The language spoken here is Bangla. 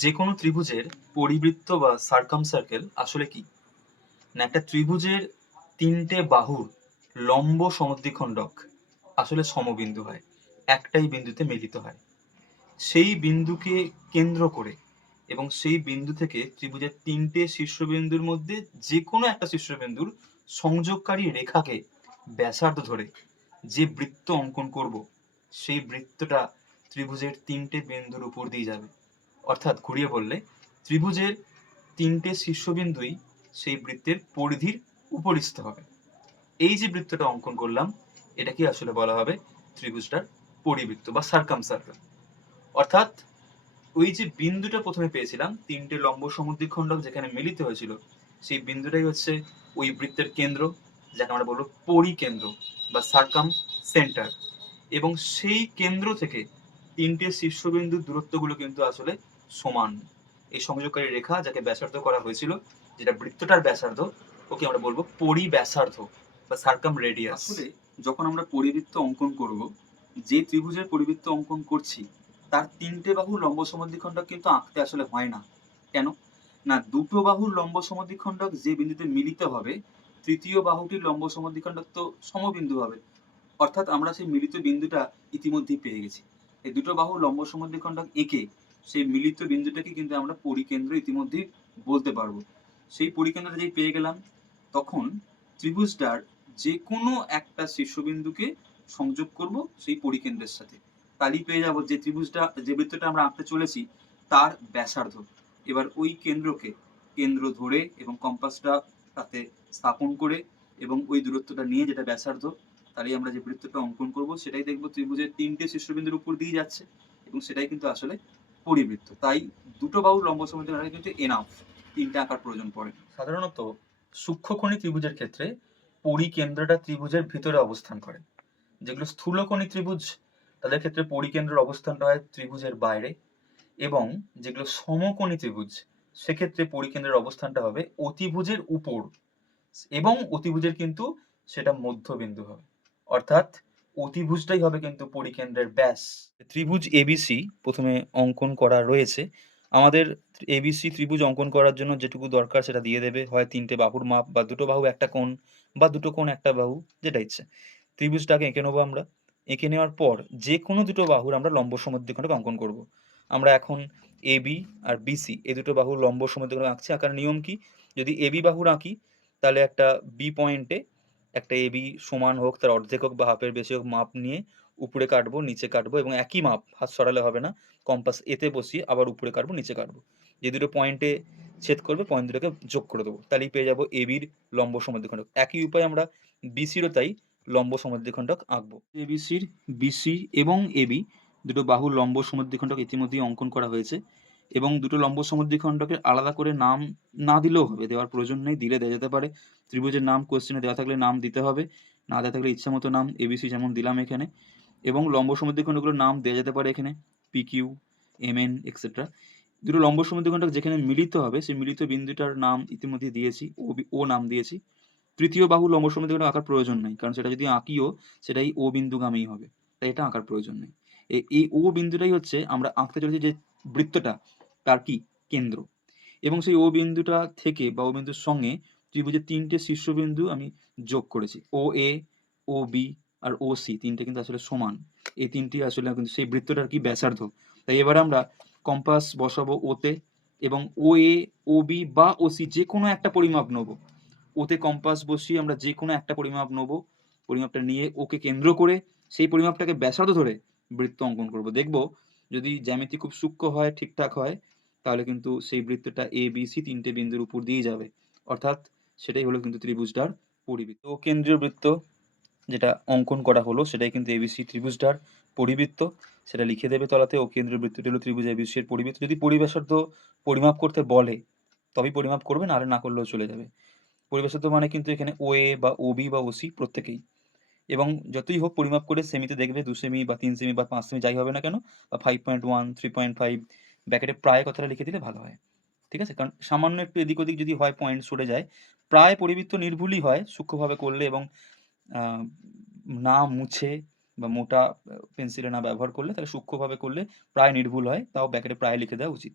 যে কোনো ত্রিভুজের পরিবৃত্ত বা সার্কামসার্কেল আসলে কি? না, একটা ত্রিভুজের তিনটে বাহুর লম্ব সমদ্বিখণ্ডক আসলে সমবিন্দু হয়, একটাই বিন্দুতে মিলিত হয়। সেই বিন্দুকে কেন্দ্র করে এবং সেই বিন্দু থেকে ত্রিভুজের তিনটে শীর্ষবিন্দুর মধ্যে যে কোনো একটা শীর্ষবিন্দুর সংযোগকারী রেখাকে ব্যাসার্ধ ধরে যে বৃত্ত অঙ্কন করব, সেই বৃত্তটা ত্রিভুজের তিনটে বিন্দুর উপর দিয়ে যাবে। অর্থাৎ ঘুরিয়ে বললে, ত্রিভুজের তিনটে শীর্ষবিন্দুই সেই বৃত্তের পরিধির উপরিস্থ হবে। এই যে বৃত্তটা অঙ্কন করলাম, এটাকে আসলে বলা হবে ত্রিভুজটার পরিবৃত্ত বা সার্কামসার্কেল। অর্থাৎ ওই যে বিন্দুটা প্রথমে পেয়েছিলাম, তিনটে লম্ব সমদ্বিখণ্ডক যেখানে মিলিত হয়েছিল, সেই বিন্দুটাই হচ্ছে ওই বৃত্তের কেন্দ্র, যাকে আমরা বলবো পরিকেন্দ্র বা সার্কাম সেন্টার। এবং সেই কেন্দ্র থেকে তিনটে শীর্ষবিন্দুর দূরত্বগুলো কিন্তু আসলে সমান। এই সংযোগকারী রেখা যাকে ব্যাসার্ধ করা হয়েছিল, যেটা বৃত্তটার ব্যাসার্ধ, ওকে আমরা বলবো পরিব্যাসার্ধ বা সার্কাম রেডিয়াস। আসলে যখন আমরা পরিবৃত্ত অঙ্কন করব, যে ত্রিভুজের পরিবৃত্ত অঙ্কন করছি তার তিনটে বাহুর লম্ব সমদ্বিখণ্ডক কিন্তু আঁকতে আসলে হয় না। কেন? না, দুটো বাহুর লম্ব সমদ্বিখণ্ডক যে বিন্দুতে মিলিত হবে, তৃতীয় বাহুটির লম্ব সমদ্বিখণ্ডক তো সমবিন্দু হবে। অর্থাৎ আমরা সেই মিলিত বিন্দুটা ইতিমধ্যেই পেয়ে গেছি। এই দুটো বাহুর লম্ব সমদ্বিখণ্ডক এঁকে সেই মিলিত বিন্দুটাকে কিন্তু আমরা পরিকেন্দ্র ইতিমধ্যেই বলতে পারবো। সেই পরিকেন্দ্রটা যেই পেয়ে গেলাম, তখন ত্রিভুজটার যে কোনো একটা শীর্ষবিন্দুকে সংযোগ করব সেই পরিকেন্দ্রের সাথে। তাহলেই পেয়ে যাব যে ত্রিভুজটা, যে বৃত্তটা আমরা আঁকতে চলেছি, তার ব্যাসার্ধ। এবার ওই কেন্দ্রকে কেন্দ্র ধরে এবং কম্পাসটা তাতে স্থাপন করে এবং ওই দূরত্বটা নিয়ে, যেটা ব্যাসার্ধ, তাহলেই আমরা যে বৃত্তটা অঙ্কন করব সেটাই দেখব ত্রিভুজের তিনটে শীর্ষবিন্দুর উপর দিয়ে যাচ্ছে, এবং সেটাই কিন্তু আসলে পরিবৃত্ত। তাই দুটো বাহুর লম্ব সমদ্বিখণ্ডক কিন্তু এনাফ, তিনটে আঁকার প্রয়োজন পড়ে। সাধারণত সূক্ষ্মকোণী ত্রিভুজের ক্ষেত্রে পরিকেন্দ্রটা ত্রিভুজের ভিতরে অবস্থান করে। যেগুলো স্থূলকোণী ত্রিভুজ, তাদের ক্ষেত্রে পরিকেন্দ্রের অবস্থানটা হয় ত্রিভুজের বাইরে। এবং যেগুলো সমকোণী ত্রিভুজ, সেক্ষেত্রে পরিকেন্দ্রের অবস্থানটা হবে অতিভুজের উপর, এবং অতিভুজের কিন্তু সেটা মধ্যবিন্দু হবে। অর্থাৎ অতিভুজটাই হবে কিন্তু পরিকেন্দ্রের ব্যাস। ত্রিভুজ এবিসি প্রথমে অঙ্কন করা রয়েছে। আমাদের এবিসি ত্রিভুজ অঙ্কন করার জন্য যেটুকু দরকার সেটা দিয়ে দেবে, হয় তিনটে বাহুর মাপ, বা দুটো বাহু একটা কোণ, বা দুটো কোণ একটা বাহু, যেটা ইচ্ছে। ত্রিভুজটাকে এঁকে নেবো আমরা। এঁকে নেওয়ার পর যে কোনো দুটো বাহুর আমরা লম্ব সমদ্বিখণ্ডক অঙ্কন করব। আমরা এখন এবি আর বিসি এই দুটো বাহুর লম্ব সমদ্বিখণ্ডক আঁকছি। আঁকার নিয়ম কি? যদি এবি বাহুর আঁকি, তাহলে একটা বি পয়েন্টে একটা এবি সমান হোক, তার অর্ধেক হোক বা হাফের বেশি হোক, মাপ নিয়ে উপরে কাটবো, নিচে কাটবো, এবং একই মাপ, হাত সরালে হবে না, কম্পাস এতে বসিয়ে আবার উপরে কাটবো, নিচে কাটবো। যে দুটো পয়েন্টে ছেদ করবে, পয়েন্ট দুটোকে যোগ করে দেবো, তাহলেই পেয়ে যাবো এবির লম্ব সমদ্বিখণ্ডক। একই উপায়ে আমরা বিসিরও তাই লম্ব সমদ্বিখণ্ডক আঁকবো। এবিসির বিসি এবং এবি দুটো বাহুর লম্ব সমদ্বিখণ্ডক ইতিমধ্যেই অঙ্কন করা হয়েছে, এবং দুটো লম্ব সমদ্বিখণ্ডকের আলাদা করে নাম না দিলেও হবে, দেওয়ার প্রয়োজন নেই, দিলে দেওয়া যেতে পারে। ত্রিভুজের নাম কোশ্চেনে দেওয়া থাকলে নাম দিতে হবে, না দেওয়া থাকলে ইচ্ছা মতো নাম, এবিসি যেমন দিলাম এখানে। এবং লম্ব সমদ্বিখণ্ডকগুলোর নাম দেওয়া যেতে পারে এখানে, পিকিউ, এমএন, এক্সেট্রা। দুটো লম্ব সমদ্বিখণ্ডক যেখানে মিলিত হবে, সেই মিলিত বিন্দুটার নাম ইতিমধ্যে দিয়েছি, ও নাম দিয়েছি। তৃতীয় বাহু লম্ব সমদ্বিখণ্ডক আঁকার প্রয়োজন নেই, কারণ সেটা যদি আঁকিও, সেটাই ও বিন্দুগামী হবে, তাই এটা আঁকার প্রয়োজন নেই। এই ও বিন্দুটাই হচ্ছে আমরা আঁকতে চলেছি যে বৃত্তটা, তার কি কেন্দ্র। এবং সেই ও বিন্দুটা থেকে বা ও বিন্দুর সঙ্গে ত্রিভুজের তিনটে শীর্ষবিন্দু আমি যোগ করেছি, ও এ, ও বি আর ও সি, তিনটে কিন্তু আসলে সমান। এই তিনটি আসলে কিন্তু সেই বৃত্তটার কি ব্যাসার্ধ। তাই এবার আমরা কম্পাস বসাবো ওতে, এবং ও এ, ও বি বা ও সি যে কোনো একটা পরিমাপ নেবো। ওতে কম্পাস বসিয়ে আমরা যে কোনো একটা পরিমাপ নেবো, পরিমাপটা নিয়ে ওকে কেন্দ্র করে সেই পরিমাপটাকে ব্যাসার্ধ ধরে বৃত্ত অঙ্কন করব। দেখব যদি জ্যামিতি খুব সূক্ষ্ম হয়, ঠিকঠাক হয়, তাহলে কিন্তু সেই বৃত্তটা এ বি সি তিনটে বিন্দুর উপর দিয়ে যাবে। অর্থাৎ সেটাই হলো কিন্তু ত্রিভুজটার পরিবৃত্ত। ও কেন্দ্রীয় বৃত্ত যেটা অঙ্কন করা হলো, সেটাই কিন্তু এবিসি ত্রিভুজটার পরিবৃত্ত। সেটা লিখে দেবে তলাতে, ও কেন্দ্রীয় বৃত্তটি হলো ত্রিভুজ এবিসি এর পরিবৃত্ত। যদি পরিব্যাসার্ধ পরিমাপ করতে বলে তবেই পরিমাপ করবে, নাহলে না করলেও চলে যাবে। পরিবেশিত মানে কিন্তু এখানে ও এ বা ও বি বা ও সি প্রত্যেকেই। এবং যতই হোক পরিমাপ করে সেমিতে দেখবে 2 সেমি বা 3 সেমি বা 5 সেমি যাই হবে না কেন, বা 5.1, 3.5 ব্র্যাকেটে প্রায় কথাটা লিখে দিলে ভালো হয়। ঠিক আছে? কারণ সামান্য একটু এদিক ওদিক যদি হয়, পয়েন্ট সরে যায়, প্রায় পরিবৃত্ত নির্ভুলই হয় সূক্ষ্মভাবে করলে, এবং না মুছে বা মোটা পেন্সিলে না ব্যবহার করলে, তাহলে সূক্ষ্মভাবে করলে প্রায় নির্ভুল হয়। তাও ব্র্যাকেটে প্রায় লিখে দেওয়া উচিত।